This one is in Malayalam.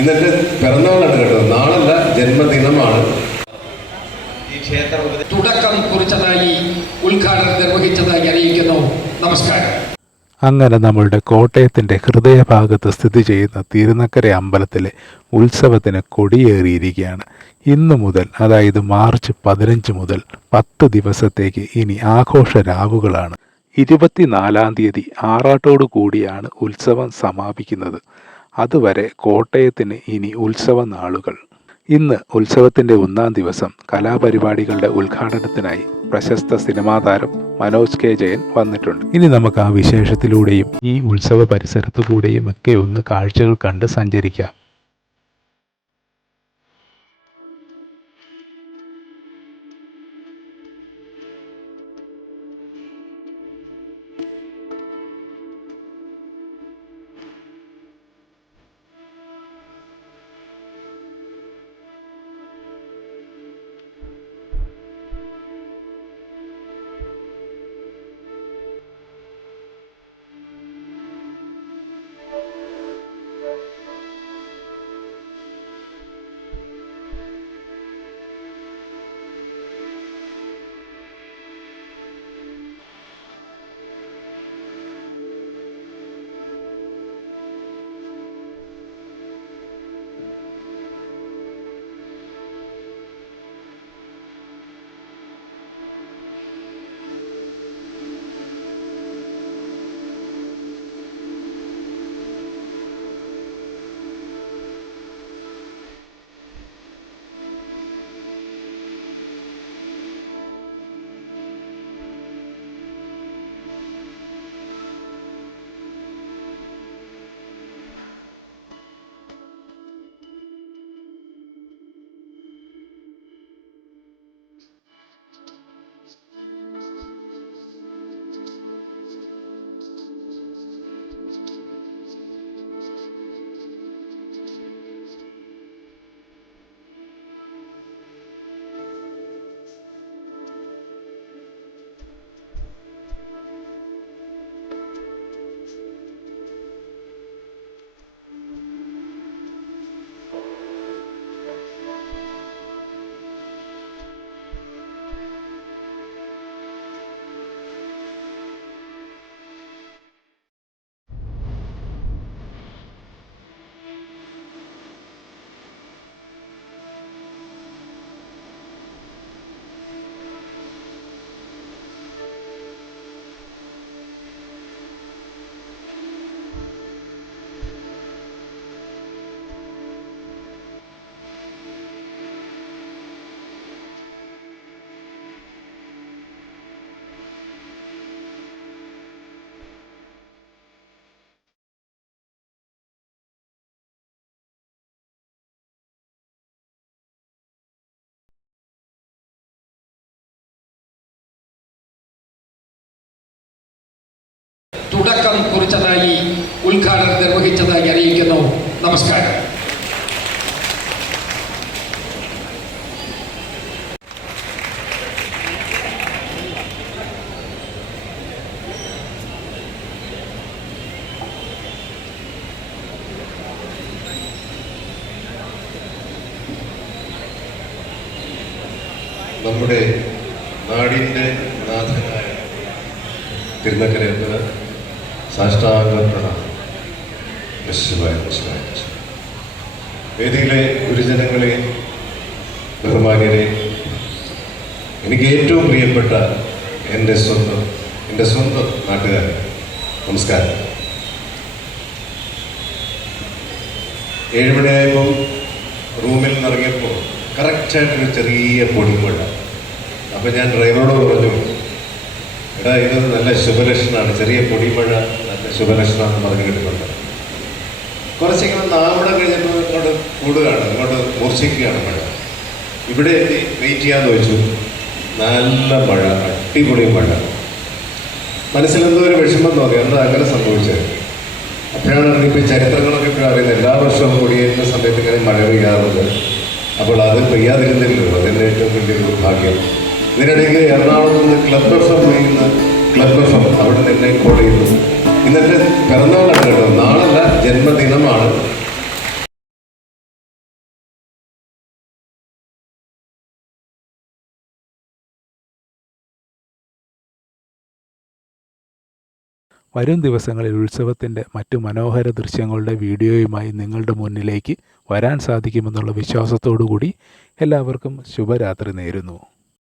ഇന്നത്തെ പിറന്നാളാണ് കേട്ടോ, നാളല്ല ജന്മദിനമാണ്. തുടക്കം കുറിച്ചതായി ഉദ്ഘാടനം നിർവഹിച്ചതായി അറിയിക്കുന്നു. നമസ്കാരം. അങ്ങനെ നമ്മളുടെ കോട്ടയത്തിൻ്റെ ഹൃദയഭാഗത്ത് സ്ഥിതി ചെയ്യുന്ന തിരുനക്കര അമ്പലത്തിലെ ഉത്സവത്തിന് കൊടിയേറിയിരിക്കുകയാണ്. ഇന്നു മുതൽ, അതായത് മാർച്ച് 15 മുതൽ 10 ദിവസത്തേക്ക് ഇനി ആഘോഷ രാവുകളാണ്. 24-ാം തീയതി ആറാട്ടോടു കൂടിയാണ് ഉത്സവം സമാപിക്കുന്നത്. അതുവരെ കോട്ടയത്തിന് ഇനി ഉത്സവ നാളുകൾ. ഇന്ന് ഉത്സവത്തിൻ്റെ 1-ാം ദിവസം കലാപരിപാടികളുടെ ഉദ്ഘാടനത്തിനായി പ്രശസ്ത സിനിമാ താരം മനോജ് കെ ജയൻ വന്നിട്ടുണ്ട്. ഇനി നമുക്ക് ആ വിശേഷത്തിലൂടെയും ഈ ഉത്സവ പരിസരത്തുകൂടെയും ഒക്കെ ഒന്ന് കാഴ്ചകൾ കണ്ട് സഞ്ചരിക്കാം. തുടക്കം കുറിച്ചതായി ഉദ്ഘാടനം നിർവഹിച്ചതായി അറിയിക്കുന്നു. നമസ്കാരം. നമ്മുടെ നാടിൻ്റെ നാഥനായ തിരുനക്കരയപ്പന് സാഷ്ടാംഗ പ്രണാമം. വേദിയിലെ ഗുരുജനങ്ങളെ, ബഹുമാന്യരെ, എനിക്ക് ഏറ്റവും പ്രിയപ്പെട്ട എൻ്റെ സ്വന്തം നാട്ടുകാർ, നമസ്കാരം. 7 മണിയായപ്പോൾ റൂമിൽ നിന്നിറങ്ങിയപ്പോൾ കറക്റ്റായിട്ടൊരു ചെറിയ പൊടിമഴ. അപ്പം ഞാൻ ഡ്രൈവറോട് പറഞ്ഞു, എടാ ഇത് നല്ല ശുഭലക്ഷണമാണ്, ചെറിയ പൊടിമഴ നല്ല ശുഭലക്ഷണമെന്ന് പറഞ്ഞു കിട്ടുന്നുണ്ട്. കുറച്ചിങ്ങനെ നാമടം കഴിഞ്ഞപ്പോൾ ഇങ്ങോട്ട് കൂടുകയാണ്, ഇങ്ങോട്ട് മൂർച്ഛിക്കുകയാണ് മഴ. ഇവിടെ എത്തി വെയിറ്റ് ചെയ്യാമെന്ന് വെച്ചു. നല്ല മഴ, അടിപൊളി മഴ. മനസ്സിലെന്തോ ഒരു വിഷമം തോന്നി, എന്താ അങ്ങനെ സംഭവിച്ചത്. അപ്പോഴാണ് ഇപ്പോൾ ചരിത്രങ്ങളൊക്കെ ഇപ്പോഴും അറിയുന്നത്. എല്ലാ വർഷവും കൊടിയേറ്റുന്ന സമയത്ത് ഇങ്ങനെ മഴ പെയ്യാറുണ്ട്. അപ്പോൾ അത് പെയ്യാതിരുന്നില്ലല്ലോ, അതിൻ്റെ ഏറ്റവും വലിയൊരു ഭാഗ്യം. ഇതിനിടയ്ക്ക് എറണാകുളത്ത് നിന്ന് ക്ലബ് എഫ് എം അവിടെ നിന്ന് എന്നെ കോൾ ചെയ്തു. ഇന്നത്തെ പിറന്നാളാണ് കേട്ടോ, നാളല്ല ജന്മദിനമാണ്. വരും ദിവസങ്ങളിൽ ഉത്സവത്തിൻ്റെ മറ്റു മനോഹര ദൃശ്യങ്ങളുടെ വീഡിയോയുമായി നിങ്ങളുടെ മുന്നിലേക്ക് വരാൻ സാധിക്കുമെന്നുള്ള വിശ്വാസത്തോടു കൂടി എല്ലാവർക്കും ശുഭരാത്രി നേരുന്നു.